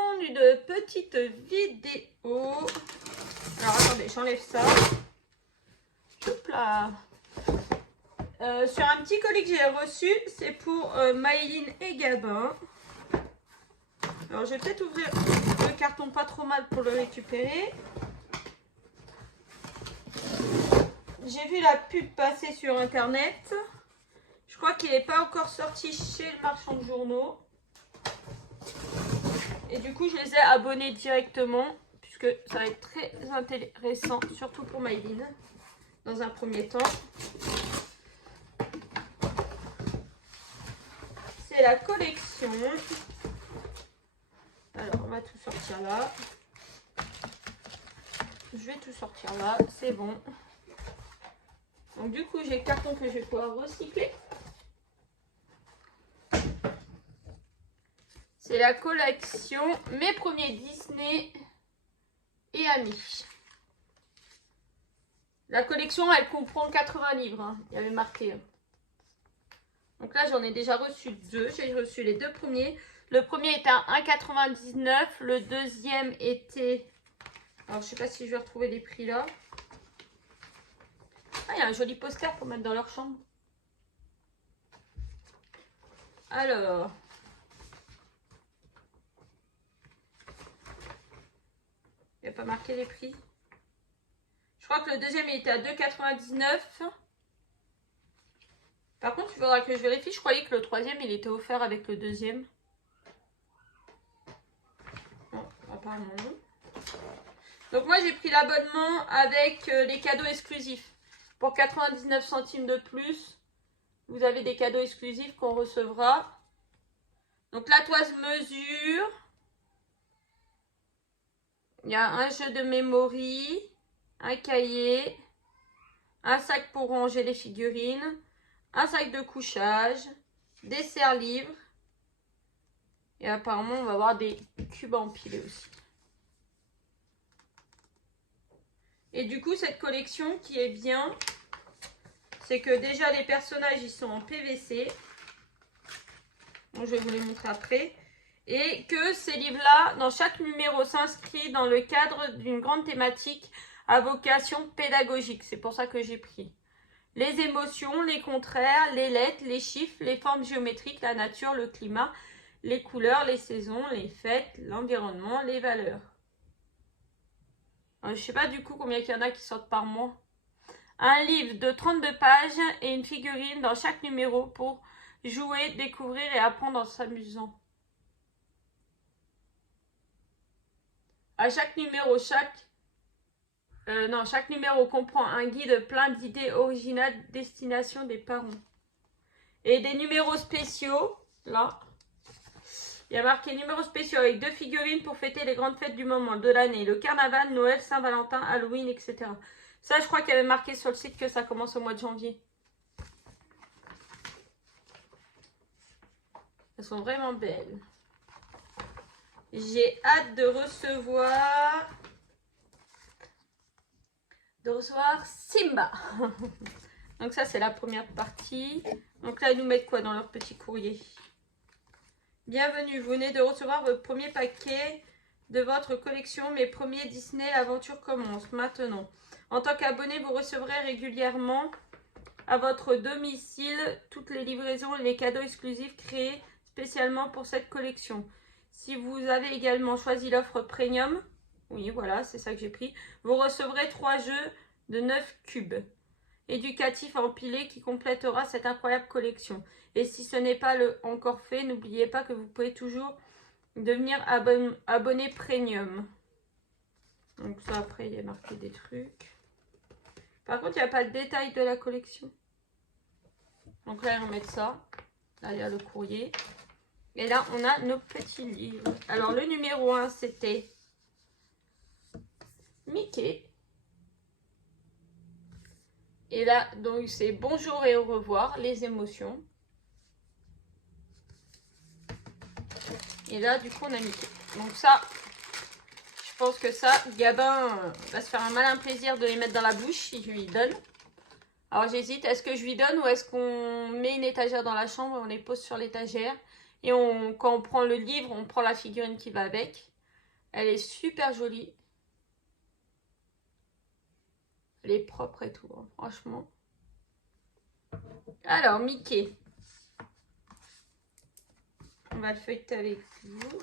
monde une petite vidéo. Alors attendez, j'enlève ça. Hop là. Sur un petit colis que j'ai reçu, c'est pour Maëline et Gabin. Alors je vais peut-être ouvrir le carton pas trop mal pour le récupérer. J'ai vu la pub passer sur internet. Je crois qu'il n'est pas encore sorti chez le marchand de journaux. Et du coup je les ai abonnés directement, puisque ça va être très intéressant, surtout pour Maëline, dans un premier temps. C'est la collection. Alors on va tout sortir là. Je vais tout sortir là, c'est bon. Donc du coup j'ai le carton que je vais pouvoir recycler. C'est la collection Mes premiers Disney et amis. La collection elle comprend 80 livres, hein. Il y avait marqué. Donc là j'en ai déjà reçu 2, j'ai reçu les 2 premiers. Le premier était à 1,99 €, le deuxième était... Alors je sais pas si je vais retrouver les prix là. Ah, il y a un joli poster pour mettre dans leur chambre. Alors... Il n'y a pas marqué les prix. Je crois que le deuxième il était à 2,99 €. Par contre, il faudra que je vérifie. Je croyais que le troisième il était offert avec le deuxième. Non, apparemment non. Donc moi j'ai pris l'abonnement avec les cadeaux exclusifs. Pour 99 centimes de plus, vous avez des cadeaux exclusifs qu'on recevra. Donc la toise mesure. Il y a un jeu de memory, un cahier, un sac pour ranger les figurines, un sac de couchage, des serre-livres. Et apparemment on va avoir des cubes empilés aussi. Et du coup cette collection qui est bien, c'est que déjà les personnages ils sont en PVC. Bon, je vais vous les montrer après. Et que ces livres-là, dans chaque numéro, s'inscrit dans le cadre d'une grande thématique à vocation pédagogique. C'est pour ça que j'ai pris les émotions, les contraires, les lettres, les chiffres, les formes géométriques, la nature, le climat, les couleurs, les saisons, les fêtes, l'environnement, les valeurs. Je ne sais pas du coup combien il y en a qui sortent par mois. Un livre de 32 pages et une figurine dans chaque numéro pour jouer, découvrir et apprendre en s'amusant. À chaque numéro, chaque numéro comprend un guide plein d'idées originales destination des parents. Et des numéros spéciaux, là. Il y a marqué numéros spéciaux avec 2 figurines pour fêter les grandes fêtes du moment, de l'année. Le carnaval, Noël, Saint-Valentin, Halloween, etc. Ça, je crois qu'il y avait marqué sur le site que ça commence au mois de janvier. Elles sont vraiment belles. J'ai hâte de recevoir Simba. Donc ça, c'est la première partie. Donc là, ils nous mettent quoi dans leur petit courrier? Bienvenue, vous venez de recevoir votre premier paquet de votre collection Mes premiers Disney, l'aventure commence maintenant. En tant qu'abonné, vous recevrez régulièrement à votre domicile toutes les livraisons et les cadeaux exclusifs créés spécialement pour cette collection. Si vous avez également choisi l'offre premium, oui voilà, c'est ça que j'ai pris, vous recevrez 3 jeux de 9 cubes éducatifs empilés qui complétera cette incroyable collection. Et si ce n'est pas encore fait, n'oubliez pas que vous pouvez toujours devenir abonné premium. Donc ça, après, il y a marqué des trucs. Par contre, il n'y a pas le détail de la collection. Donc là, ils remettent ça. Là, il y a le courrier. Et là, on a nos petits livres. Alors, le numéro 1, c'était Mickey. Et là, donc, c'est bonjour et au revoir, les émotions. Et là, du coup, on a Mickey. Donc ça, je pense que ça, Gabin va se faire un malin plaisir de les mettre dans la bouche si je lui donne. Alors j'hésite, est-ce que je lui donne ou est-ce qu'on met une étagère dans la chambre et on les pose sur l'étagère. Et quand on prend le livre, on prend la figurine qui va avec. Elle est super jolie. Elle est propre et tout, hein, franchement. Alors, Mickey. On va le feuilleter avec vous.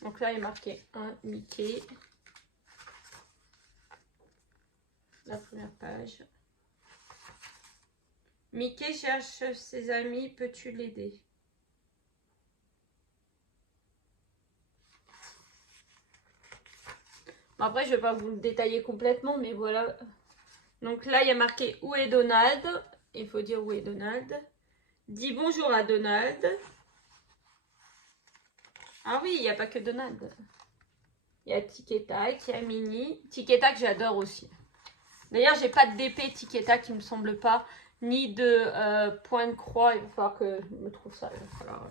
Donc là, il est marqué un Mickey. La première page. Mickey cherche ses amis, peux-tu l'aider? Bon, après, je ne vais pas vous le détailler complètement, mais voilà. Donc là, il y a marqué où est Donald? Il faut dire où est Donald. Dis bonjour à Donald. Ah oui, il n'y a pas que Donald. Il y a Tic et Tac, il y a Minnie. Tic et Tac, j'adore aussi. D'ailleurs, j'ai pas de DP Tic et Tac, il me semble pas. Ni de point de croix. Il va falloir que je me trouve ça. Il va falloir...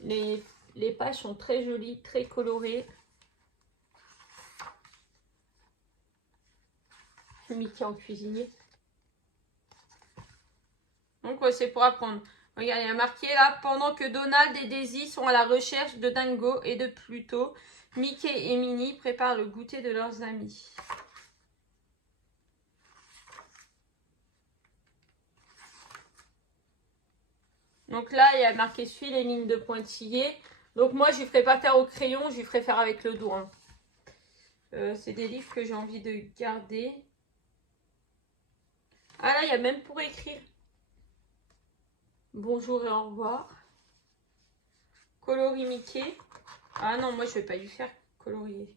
Les pages sont très jolies, très colorées. Mickey en cuisinier. Donc, ouais, c'est pour apprendre. Regarde, il y a marqué là, pendant que Donald et Daisy sont à la recherche de Dingo et de Pluto, Mickey et Minnie préparent le goûter de leurs amis. Donc là, il y a marqué suis les lignes de pointillés. Donc moi, je ne ferai pas faire au crayon, je ferai faire avec le doigt. C'est des livres que j'ai envie de garder. Ah là, il y a même pour écrire. Bonjour et au revoir. Coloris Mickey. Ah non, moi je vais pas lui faire colorier.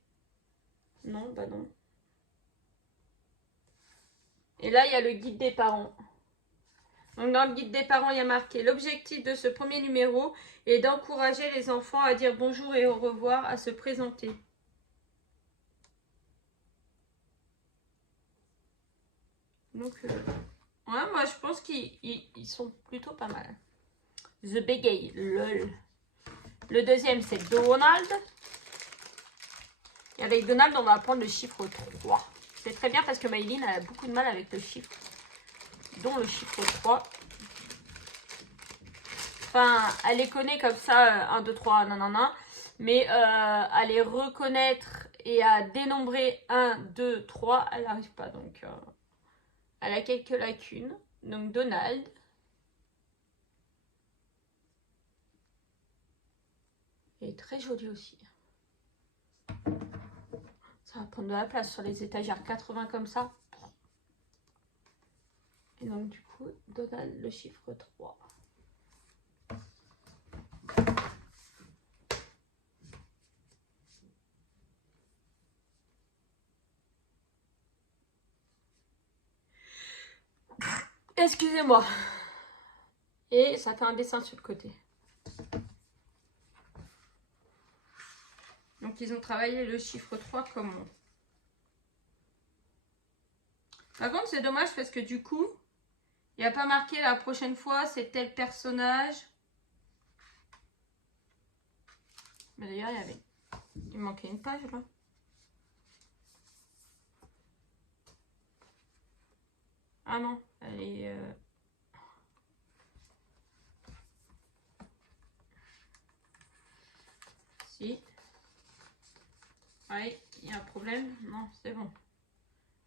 Non, bah non. Et là, il y a le guide des parents. Donc dans le guide des parents, il y a marqué l'objectif de ce premier numéro est d'encourager les enfants à dire bonjour et au revoir, à se présenter. Donc, ouais, moi je pense qu'ils sont plutôt pas mal. The Bégaye, lol. Le deuxième, c'est Donald. Et avec Donald, on va apprendre le chiffre 3. C'est très bien parce que Maïline a beaucoup de mal avec le chiffre, dont le chiffre 3. Enfin, elle les connaît comme ça, 1, 2, 3, nanana. Mais à les reconnaître et à dénombrer 1, 2, 3, elle n'arrive pas. Donc, elle a quelques lacunes. Donc, Donald. Elle est très jolie aussi. Ça va prendre de la place sur les étagères 80 comme ça. Et donc, du coup, Donald, le chiffre 3. Excusez-moi. Et ça fait un dessin sur le côté. Donc, ils ont travaillé le chiffre 3 comme moi. Par contre, c'est dommage parce que du coup, il n'y a pas marqué la prochaine fois, c'est tel personnage. Mais d'ailleurs, il manquait une page là. Ah non, elle est... Si. Ouais, il y a un problème. Non, c'est bon.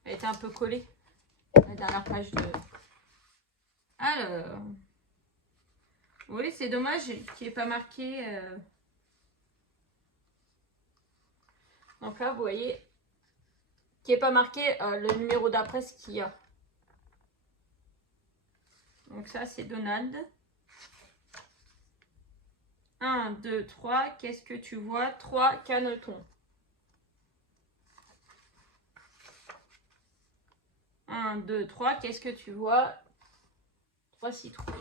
Elle était un peu collée. La dernière page de... Alors... Oui, c'est dommage qu'il n'y ait pas marqué... Donc là, vous voyez... Qu'il n'y ait pas marqué le numéro d'après ce qu'il y a. Donc ça, c'est Donald. 1, 2, 3. Qu'est-ce que tu vois? 3 canetons. 1, 2, 3. Qu'est-ce que tu vois? 3 citrouilles.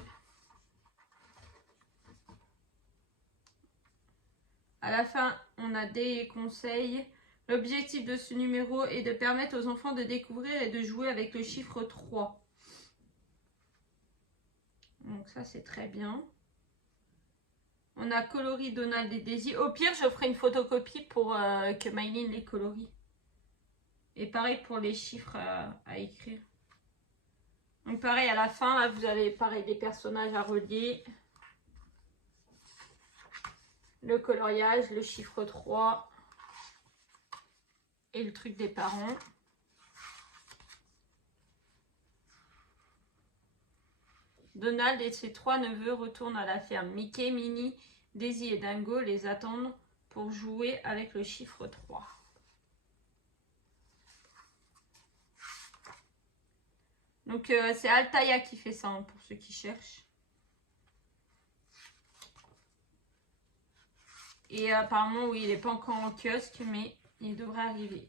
À la fin, on a des conseils. L'objectif de ce numéro est de permettre aux enfants de découvrir et de jouer avec le chiffre 3. Donc ça, c'est très bien. On a coloris Donald et Daisy. Au pire, je ferai une photocopie pour que Maïline les colorie. Et pareil pour les chiffres à écrire. Donc pareil, à la fin, là, vous avez pareil des personnages à relier. Le coloriage, le chiffre 3 et le truc des parents. Donald et ses 3 neveux retournent à la ferme. Mickey, Minnie, Daisy et Dingo les attendent pour jouer avec le chiffre 3. Donc c'est Altaïa qui fait ça, hein, pour ceux qui cherchent. Et apparemment, oui, il n'est pas encore en kiosque, mais il devrait arriver.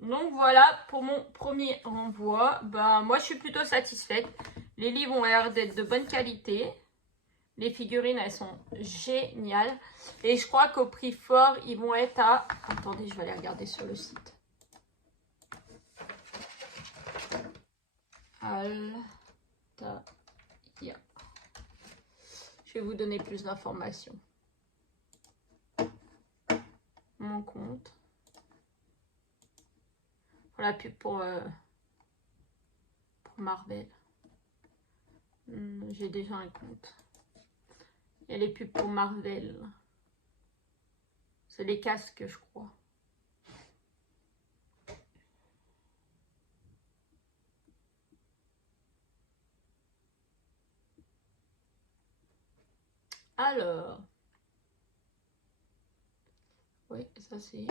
Donc voilà pour mon premier renvoi. Bah, moi, je suis plutôt satisfaite. Les livres ont l'air d'être de bonne qualité. Les figurines, elles sont géniales. Et je crois qu'au prix fort, ils vont être à... Attendez, je vais aller regarder sur le site. Altaïa. Je vais vous donner plus d'informations. Mon compte. Pour la pub pour Marvel. J'ai déjà un compte. Il y a les pubs pour Marvel. C'est les casques, je crois. Alors. Oui, ça c'est...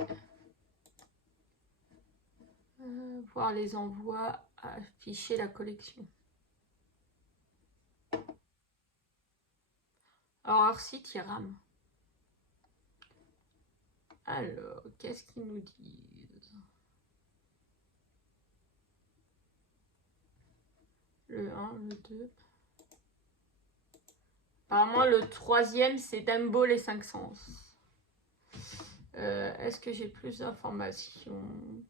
voir les envois, afficher la collection. Alors, leur site, il rame. Alors, qu'est-ce qu'ils nous disent? Le 1, le 2. Apparemment, le 3e, c'est Dumbo les 5 sens. Est-ce que j'ai plus d'informations?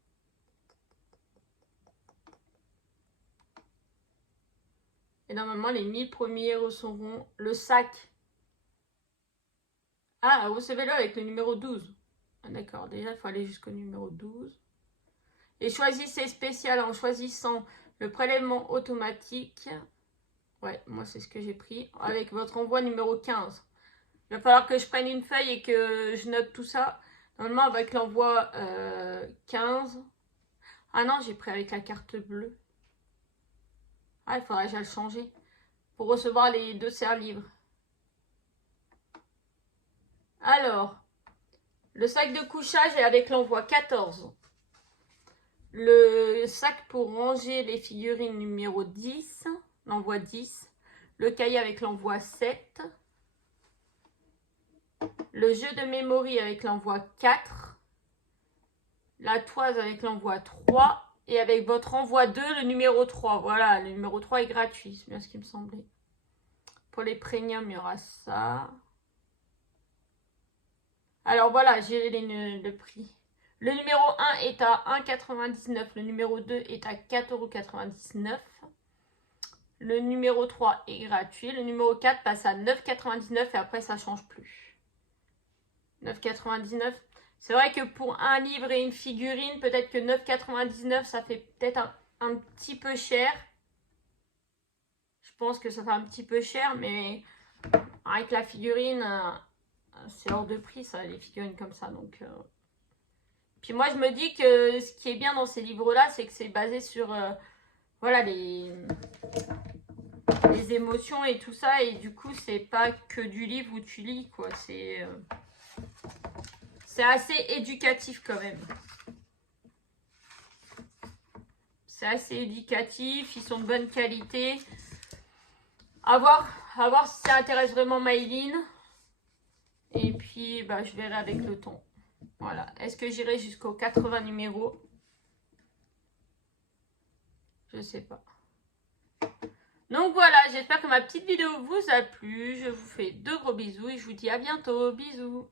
Et normalement, les 1000 premiers recevront le sac. Ah, recevez-le avec le numéro 12. Ah, d'accord, déjà, il faut aller jusqu'au numéro 12. Et choisissez spécial en choisissant le prélèvement automatique. Ouais, moi, c'est ce que j'ai pris. Avec votre envoi numéro 15. Il va falloir que je prenne une feuille et que je note tout ça. Normalement, avec l'envoi 15. Ah non, j'ai pris avec la carte bleue. Ah, il faudrait que j'aille changer. Pour recevoir les 2 serre-livres. Alors, le sac de couchage est avec l'envoi 14. Le sac pour ranger les figurines numéro 10. L'envoi 10. Le cahier avec l'envoi 7. Le jeu de memory avec l'envoi 4. La toise avec l'envoi 3. Et avec votre envoi 2, le numéro 3. Voilà, le numéro 3 est gratuit. C'est bien ce qui me semblait. Pour les premiums, il y aura ça. Alors voilà, j'ai le prix. Le numéro 1 est à 1,99 €. Le numéro 2 est à 4,99 €. Le numéro 3 est gratuit. Le numéro 4 passe à 9,99 € et après ça ne change plus. 9,99 €. C'est vrai que pour un livre et une figurine, peut-être que 9,99 € ça fait peut-être un petit peu cher. Je pense que ça fait un petit peu cher, mais avec la figurine, c'est hors de prix, ça, les figurines comme ça. Donc, puis moi, je me dis que ce qui est bien dans ces livres-là, c'est que c'est basé sur voilà, les émotions et tout ça. Et du coup, c'est pas que du livre où tu lis, quoi. C'est assez éducatif quand même. C'est assez éducatif, ils sont de bonne qualité. À voir si ça intéresse vraiment Maïline. Et puis, bah, je verrai avec le temps. Voilà. Est-ce que j'irai jusqu'aux 80 numéros? Je sais pas. Donc voilà, j'espère que ma petite vidéo vous a plu. Je vous fais de gros bisous et je vous dis à bientôt. Bisous.